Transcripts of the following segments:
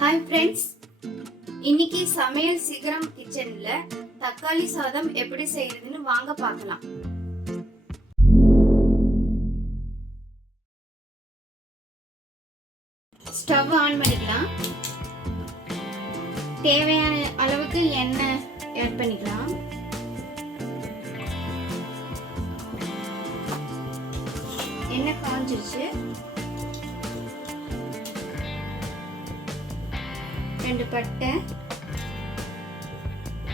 Hi friends, இன்னைக்கு சமையல் சீக்கிரம் கிச்சன்ல தக்காளி சாதம் எப்படி செய்யறதுன்னு வாங்க பார்க்கலாம். ஸ்டவ் ஆன் பண்ணிக்கலாம். தேவையான அளவுக்கு எண்ணெய் ஆட் பண்ணிக்கலாம். எண்ணெய் காஞ்சிருச்சு. 2 பட்டை,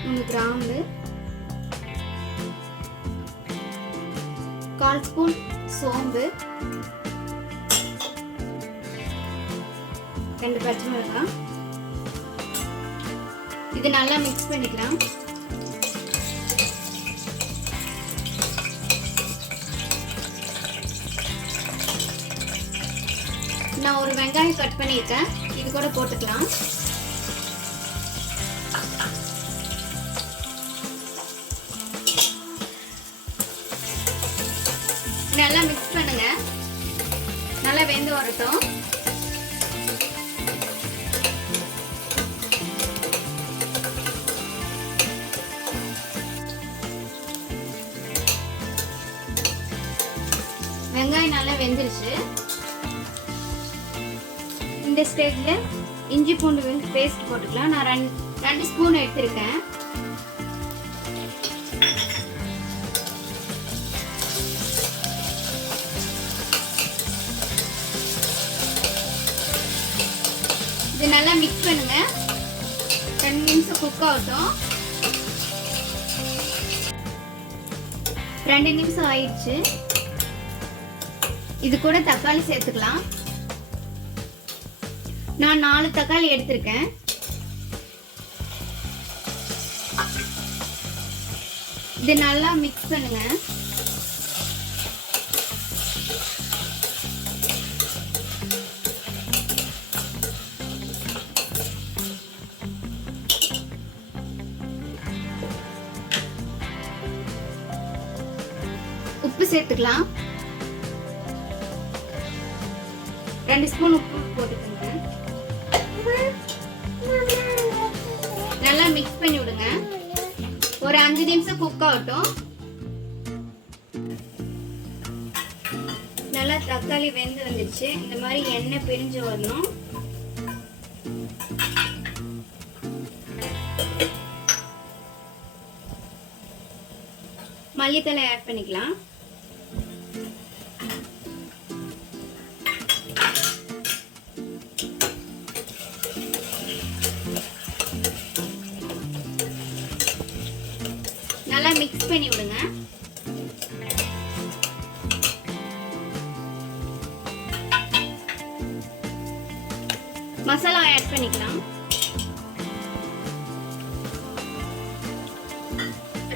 3 கிராம்பு, 1/4 ஸ்பூன் சோம்பு, 2 பச்சை மிளகாய். இது நல்லா மிக்ஸ் பண்ணிக்கலாம். நான் ஒரு வெங்காயம் கட் பண்ணியிருக்கேன், இது கூட போட்டுக்கலாம். நல்லா மிக்ஸ் பண்ணுங்க. நல்லா வெந்து வரட்டும். வெங்காயம் நல்லா வெந்துருச்சு. இந்த ஸ்டேஜ்ல இஞ்சி பூண்டு பேஸ்ட் போட்டுக்கலாம். நான் 2 ஸ்பூன் எடுத்திருக்கேன். இது நல்லா மிக்ஸ் பண்ணுங்க. 2 நிமிஷம் குக் ஆகட்டும். 2 நிமிஷம் ஆயிடுச்சு. இது கூட தக்காளி சேர்த்துக்கலாம். நான் 4 தக்காளி எடுத்திருக்கேன். இது நல்லா மிக்ஸ் பண்ணுங்க. உப்பு சேர்த்துக்கலாம். 2 ஸ்பூன் உப்பு போட்டுக்கோங்க. நல்லா மிக்ஸ் பண்ணி விடுங்க. ஒரு 5 நிமிஷம் குக் ஆகட்டும். நல்லா தக்காளி வெந்து வந்துடுச்சு. இந்த மாதிரி எண்ணெய் பிரிஞ்சு வரணும். மல்லித்தழை ஆட் பண்ணிக்கலாம். நல்லா மிக்ஸ் பண்ணி விடுங்க. மசாலா ஆட் பண்ணிக்கலாம்.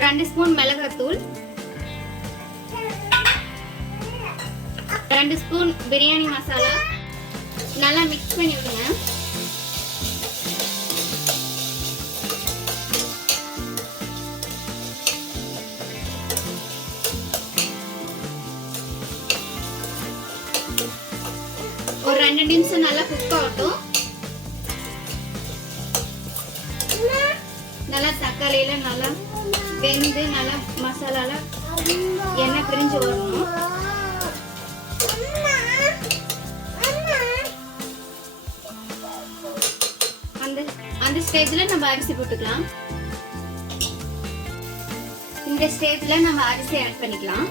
2 ஸ்பூன் மிளகாய்த்தூள், 2 ஸ்பூன் பிரியாணி மசாலா. நல்லா மிக்ஸ் பண்ணி விடுங்க. ஒரு 2 நிமிஷம் நல்லா குக் ஆகட்டும். நல்லா தக்காளியில நல்லா வெந்து நல்லா மசாலால எண்ணெய் பிரிஞ்சு வரணும். அந்த ஸ்டேஜ்ல நம்ம அரிசி போட்டுக்கலாம். இந்த ஸ்டேஜ்ல நம்ம அரிசி ஆட் பண்ணிக்கலாம்.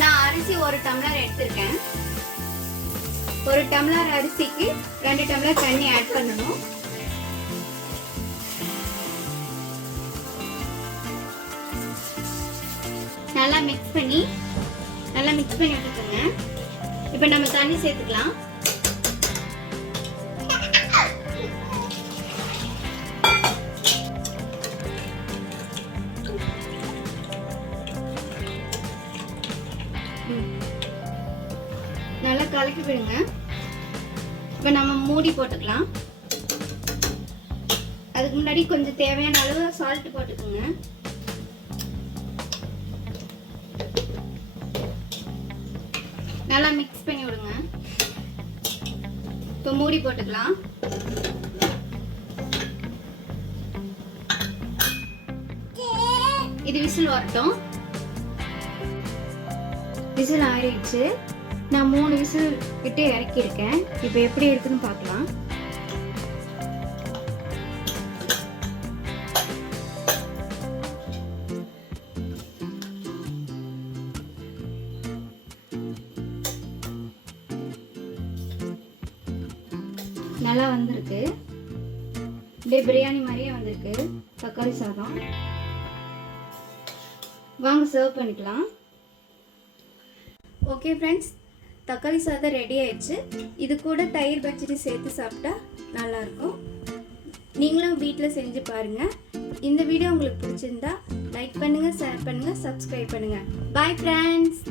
நான் அரிசி 1 டம்ளர் எடுத்திருக்கேன். 1 டம்ளர் அரிசிக்கு 2 டம்ளர் தண்ணி ஆட் பண்ணணும். நல்லா மிக்ஸ் பண்ணி விட்டுக்கோங்க. இப்போ நம்ம தண்ணி சேர்த்துக்கலாம். நல்லா கலக்கி விடுங்க. இப்போ நம்ம மூடி போட்டுக்கலாம். அதுக்கு முன்னாடி கொஞ்சம் தேவையான அளவு சால்ட் போட்டுக்கோங்க. நல்லா மிக்ஸ் பண்ணி விடுங்க. இப்போ மூடி போட்டுக்கலாம். இது விசில் வரட்டும். விசில் ஆறிடுச்சு. நான் 3 விசில் விட்டு இறக்கியிருக்கேன். இப்போ எப்படி இருக்குன்னு பார்க்கலாம். நல்லா வந்திருக்கு. அப்படியே பிரியாணி மாதிரியே வந்திருக்கு தக்காளி சாதம். வாங்க சர்வ் பண்ணிக்கலாம். ஓகே ஃப்ரெண்ட்ஸ், தக்காளி சாதம் ரெடி ஆயிடுச்சு. இது கூட தயிர் பச்சடி சேர்த்து சாப்பிட்டா நல்லாயிருக்கும். நீங்களும் வீட்டில் செஞ்சு பாருங்கள். இந்த வீடியோ உங்களுக்கு பிடிச்சிருந்தா லைக் பண்ணுங்கள், ஷேர் பண்ணுங்கள், சப்ஸ்கிரைப் பண்ணுங்கள். Bye friends.